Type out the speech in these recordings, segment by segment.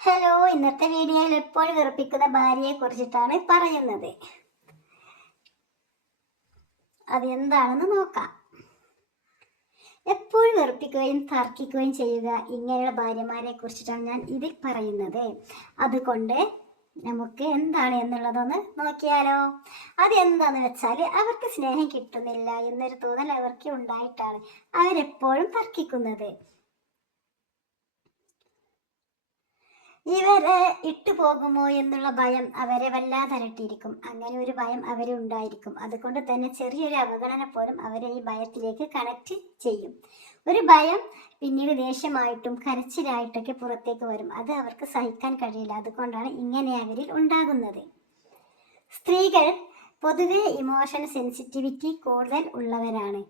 Hello ഇന്നത്തെ വീഡിയോയിൽ എപ്പോഴും വിറപ്പിക്കുന്ന ഭാര്യയെ കുറിച്ചിട്ടാണ് പറയുന്നത്. അതെന്താണെന്ന് നോക്കാം. എപ്പോഴും വെറുപ്പിക്കുകയും തർക്കിക്കുകയും ചെയ്യുക ഇങ്ങനെയുള്ള ഭാര്യമാരെ കുറിച്ചിട്ടാണ് ഞാൻ ഇതിൽ പറയുന്നത്. അതുകൊണ്ട് നമുക്ക് എന്താണ് എന്നുള്ളതൊന്ന് നോക്കിയാലോ. അത് എന്താന്ന് വെച്ചാൽ അവർക്ക് സ്നേഹം കിട്ടുന്നില്ല എന്നൊരു തോന്നൽ അവർക്ക് ഉണ്ടായിട്ടാണ് അവരെപ്പോഴും തർക്കിക്കുന്നത്. ഇവരെ ഇട്ടു പോകുമോ എന്നുള്ള ഭയം അവരെ വല്ലാതെ അരട്ടിയിരിക്കും അങ്ങനെ ഒരു ഭയം അവരെ ഉണ്ടായിരിക്കും. അതുകൊണ്ട് തന്നെ ചെറിയൊരു അവഗണന പോലും അവരെ ഈ ഭയത്തിലേക്ക് കണക്ട് ചെയ്യും. ഒരു ഭയം പിന്നീട് ദേഷ്യമായിട്ടും കരച്ചിലായിട്ടൊക്കെ പുറത്തേക്ക് വരും. അത് അവർക്ക് സഹിക്കാൻ കഴിയില്ല. അതുകൊണ്ടാണ് ഇങ്ങനെ അവരിൽ ഉണ്ടാകുന്നത്. സ്ത്രീകൾ പൊതുവെ ഇമോഷൻ സെൻസിറ്റിവിറ്റി കൂടുതൽ ഉള്ളവരാണ്.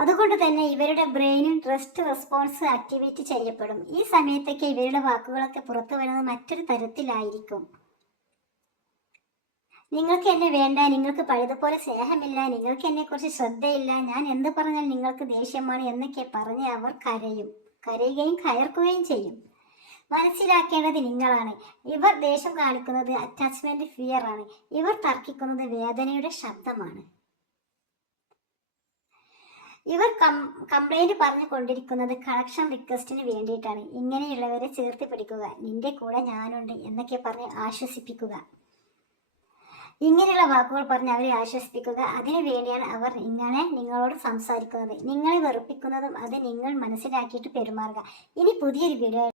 അതുകൊണ്ട് തന്നെ ഇവരുടെ ബ്രെയിനിൽ റെസ്റ്റ് റെസ്പോൺസ് ആക്ടിവേറ്റ് ചെയ്യപ്പെടും. ഈ സമയത്തൊക്കെ ഇവരുടെ വാക്കുകളൊക്കെ പുറത്തു വരുന്നത് മറ്റൊരു തരത്തിലായിരിക്കും. നിങ്ങൾക്ക് എന്നെ വേണ്ട നിങ്ങൾക്ക് പഴയതുപോലെ സ്നേഹമില്ല നിങ്ങൾക്ക് എന്നെ കുറിച്ച് ശ്രദ്ധയില്ല ഞാൻ എന്ത് പറഞ്ഞാൽ നിങ്ങൾക്ക് ദേഷ്യമാണ് എന്നൊക്കെ പറഞ്ഞ് അവർ കരയും. കരയുകയും കയർക്കുകയും ചെയ്യും. മനസ്സിലാക്കേണ്ടത് നിങ്ങളാണ്. ഇവർ ദേഷ്യം കാണിക്കുന്നത് അറ്റാച്ച്മെന്റ് ഫിയർ ആണ്. ഇവർ തർക്കിക്കുന്നത് വേദനയുടെ ശബ്ദമാണ്. ഇവർ കം പറഞ്ഞു കൊണ്ടിരിക്കുന്നത് കളക്ഷൻ റിക്വസ്റ്റിന് വേണ്ടിയിട്ടാണ്. ഇങ്ങനെയുള്ളവരെ ചേർത്ത് പിടിക്കുക. നിന്റെ കൂടെ ഞാനുണ്ട് എന്നൊക്കെ പറഞ്ഞ് ആശ്വസിപ്പിക്കുക. ഇങ്ങനെയുള്ള വാക്കുകൾ പറഞ്ഞ് അവരെ ആശ്വസിപ്പിക്കുക. അതിനു വേണ്ടിയാണ് അവർ ഇങ്ങനെ നിങ്ങളോട് സംസാരിക്കുന്നത്. നിങ്ങളെ വെറുപ്പിക്കുന്നതും അത് നിങ്ങൾ മനസ്സിലാക്കിയിട്ട് പെരുമാറുക. ഇനി പുതിയൊരു വീഡിയോ